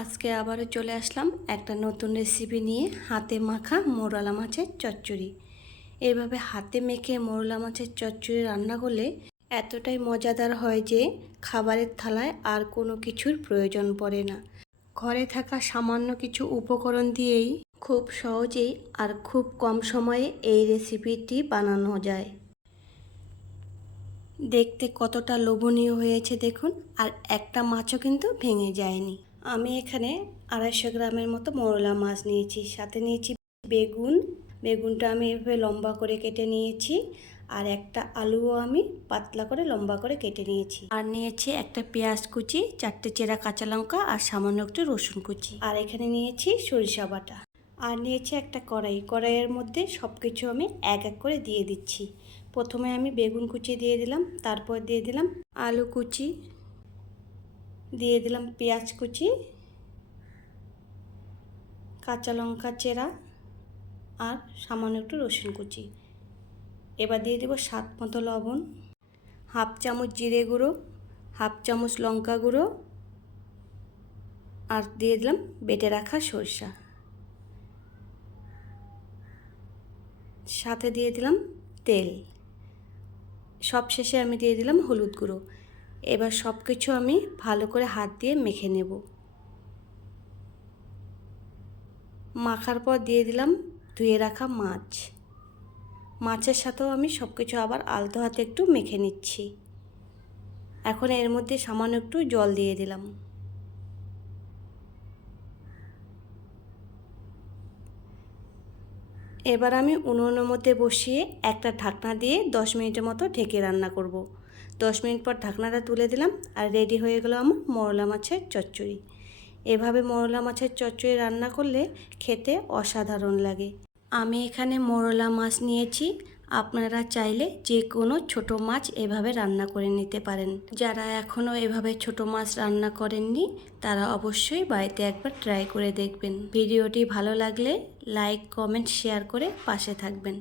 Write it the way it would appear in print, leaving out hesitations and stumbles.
আজকে আবারও চলে আসলাম একটা নতুন রেসিপি নিয়ে, হাতে মাখা মোরলা মাছের চচ্চড়ি। এইভাবে হাতে মেখে মোরলা মাছের চচ্চড়ি রান্না করলে এতটাই মজাদার হয় যে খাবারের থালায় আর কোনো কিছুর প্রয়োজন পড়ে না। ঘরে থাকা সামান্য কিছু উপকরণ দিয়েই খুব সহজেই আর খুব কম সময়ে এই রেসিপিটি বানানো যায়। দেখতে কতটা লোভনীয় হয়েছে দেখুন, আর একটা মাছও কিন্তু ভেঙে যায়নি। আমি এখানে 250 গ্রামের মতো মোরলা মাছ নিয়েছি, সাথে নিয়েছি বেগুনটা আমি এভাবে লম্বা করে কেটে নিয়েছি, আর একটা আলুও আমি পাতলা করে লম্বা করে কেটে নিয়েছি, আর নিয়েছি একটা পেঁয়াজ কুচি, 4টে চেরা কাঁচা লঙ্কা আর সামান্য একটু রসুন কুচি, আর এখানে নিয়েছি সরিষা বাটা, আর নিয়েছি একটা কড়াইয়ের মধ্যে সব কিছু আমি এক এক করে দিয়ে দিচ্ছি। প্রথমে আমি বেগুন কুচি দিয়ে দিলাম, তারপর দিয়ে দিলাম আলু কুচি, দিয়ে দিলাম পেঁয়াজ কুচি, কাঁচা লঙ্কা চেরা আর সামান্য একটু রসুন কুচি। এবার দিয়ে দেব স্বাদ মতো লবণ, হাফ চামচ জিরে গুঁড়ো, হাফ চামচ লঙ্কা গুঁড়ো, আর দিয়ে দিলাম বেটে রাখা সরষা, সাথে দিয়ে দিলাম তেল, সবশেষে আমি দিয়ে দিলাম হলুদ গুঁড়ো। এবার সব কিছু আমি ভালো করে হাত দিয়ে মেখে নেব। মাখার পর দিয়ে দিলাম ধুয়ে রাখা মাছের সাথেও আমি সব কিছু আবার আলতো হাতে একটু মেখে নিচ্ছি। এখন এর মধ্যে সামান্য একটু জল দিয়ে দিলাম। এবার আমি উনুনের মধ্যে বসিয়ে একটা ঢাকনা দিয়ে 10 মিনিটের মতো ঢেকে রান্না করব। 10 মিনিট পর ঢাকনাটা তুলে দিলাম, আর রেডি হয়ে গেল আমার মোরলা মাছের চচ্চড়ি। এভাবে মোরলা মাছের চচ্চড়ি রান্না করলে খেতে অসাধারণ লাগে। আমি এখানে মোরলা মাছ নিয়েছি, আপনারা চাইলে যে কোনো ছোট মাছ এভাবে রান্না করে নিতে পারেন। যারা এখনও এভাবে ছোট মাছ রান্না করেননি তারা অবশ্যই বাড়িতে একবার ট্রাই করে দেখবেন। ভিডিওটি ভালো লাগলে লাইক, কমেন্ট, শেয়ার করে পাশে থাকবেন।